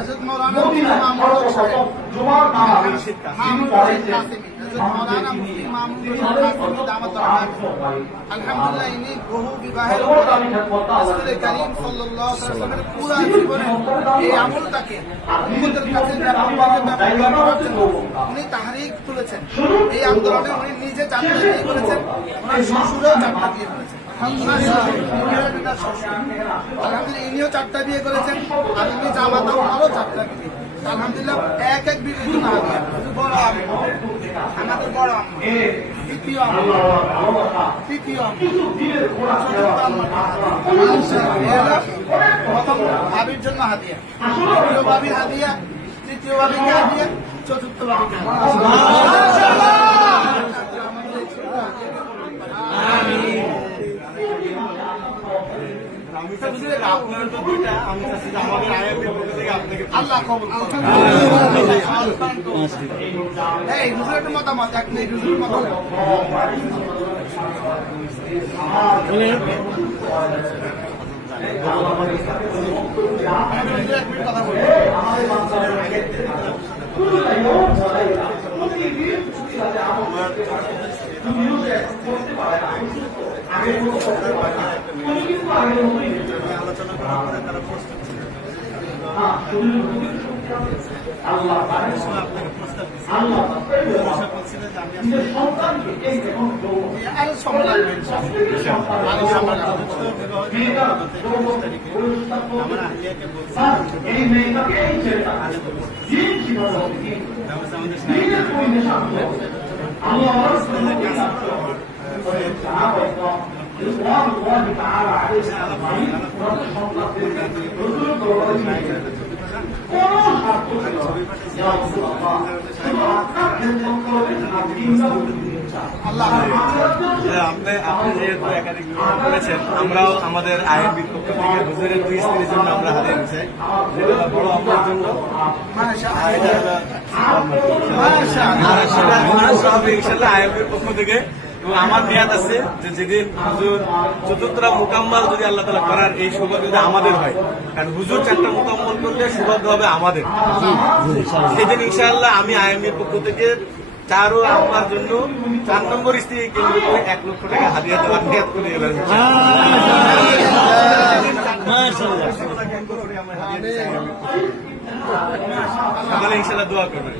হযরত মাওলানা মুফতি মাহমুদ সাহেব জুমার নামাজ শুরু করেছেন। হযরত মাওলানা মুফতি মাহমুদ সাহেব দামাত আলহামদুলিল্লাহ ইনি বহু বিবাহের রাসূল করিম সাল্লাল্লাহু আলাইহি ওয়াসাল্লামের পুরো জীবনে এই আমলটাকে উম্মতের কাছে উনি তাহরিক তুলেছেন। এই আন্দোলনে উনি নিজে চাকরি দিয়ে করেছেন, ওনার শ্বশুরও চাকরি দিয়ে করেছেন। আলহামদুলিল্লাহ ইনিও 4টা বিয়ে করেছেন, আর উনি জামাতা ওনারও 4টা বিয়ে। আলহামদুলিল্লাহ এক এক বিয়ে জন্য বড় আমাদের বড় তৃতীয় প্রথম ভাবির জন্য হাদিয়া, দ্বিতীয় ভাবির হাদিয়া, তৃতীয় ভাবিকে হাদিয়া, চতুর্থ ভাবিকে আপনার তো দুইটা, আমি চাচ্ছি যে আমাদের আয়াতের পক্ষ থেকে আপনাকে আল্লাহ কবুল করুন। এই হুজুরের মতামত এক মিনিট, হুজুরের মতামত কথা বলি। আলোচনা করার পরে তারা প্রস্তুত ছিল। আপনাকে প্রস্তাব বলছিলেন যে আমি আরো সময় লাগবে আমার আহলিয়াকে আপনি যেহেতু একাধিক করেছেন, আমরাও আমাদের আইএমবির পক্ষ থেকে হুজুরের 2 স্ত্রীর জন্য আমরা হাতে নিচ্ছি, যেটা বড় আমার জন্য ইনশাল্লাহ আইএমবির পক্ষ থেকে। এবং আমার মেয়াদ আছে যে যেদিন হুজুর 4টা মোকাম্মল যদি আল্লাহ তাআলা করার এই সৌভাগ্য যদি আমাদের হয়, কারণ হুজুর 4টা মোকাম্মল করলে সৌভাগ্য হবে আমাদের, সেদিন ইনশাআল্লাহ আমি আইএমবির পক্ষ থেকে 4 আমার জন্য 4 নম্বর স্ত্রী কেন্দ্র করে 1 লক্ষ টাকা হাদিয়া দেওয়ার নিয়ত করে এবার সকালে ইনশাআল্লাহ দোয়া করবেন।